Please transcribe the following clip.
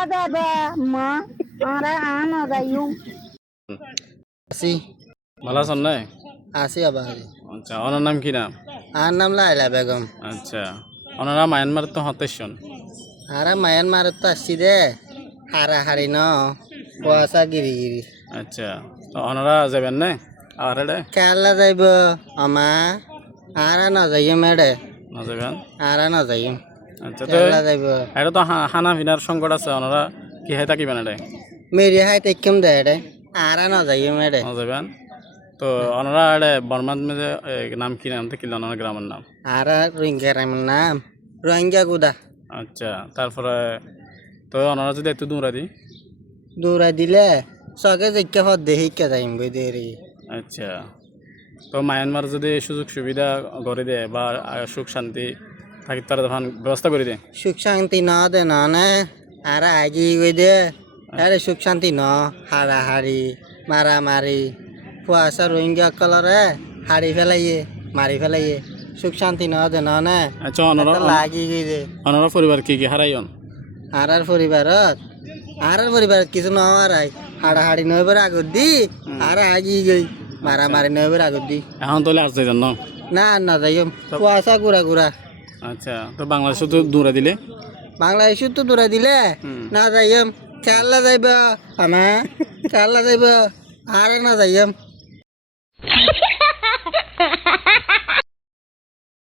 খেলা যাবে মা আরে আনো যাইও আসি ভালো আছেন না? আসি আবার আচ্ছা, ওনার নাম কি নাম? আর নাম লাইলা বেগম আচ্ছা, ওনারা মায়ানমার তো হতেছেন। আর মায়ানমার তো আসছি দে হারাহারি ন কুয়াশা গিরি গিরি আচ্ছা, তো ওনারা যাবেন না আর এটা কেলা যাইব আমা আর না যাইম এডে না যাবেন? আর না যাইম আচ্ছা, তো কেলা যাইব এটা তো হানা ফিনার সংকট আছে, ওনারা কি হাই থাকিবেন এটা মেরি হাই তেকম দে এডে আর না যাইম এডে না যাবেন? তো ওনারা এটা বর্মার মধ্যে নাম কি নাম থেকে ওনার গ্রামের নাম? আর রোহিঙ্গা নাম রোহিঙ্গা গুদা আচ্ছা, তারপরে তো ওনারা যদি একটু দূরে দিই। দৌড়াই দিলে সকে জিজ্ঞা পদ দেখি কে যাইম বই দেরি আচ্ছা, তো মায়ানমার যদি সুযোগ সুবিধা করে দেয় বা সুখ শান্তি থাকি তারা তখন ব্যবস্থা করে দেয়। সুখ শান্তি ন দে ন নে আর আগি গই দে আরে সুখ শান্তি ন হারাহারি মারামারি কুয়াশা রোহিঙ্গা কলরে হারি ফেলাইয়ে মারি ফেলাইয়ে সুখ শান্তি ন দে ন নে আচ্ছা, ওনারা লাগি গই দে ওনারা পরিবার কি কি হারাইন? আর পরিবারত কিছু ন হারাই হাড়াহাড়ি নইবার আগত দি আর আগি গই মারামারি নইবার আগত দি এখন তাহলে আর যাইতেন না? না না যাইম কুয়াশা গুড়া গুড়া আচ্ছা, তো বাংলাদেশে তো দূরে দিলে। বাংলাদেশে তো দূরে দিলে না যাইম কেরলা যাইব আমা কেরলা যাইব আর না যাইম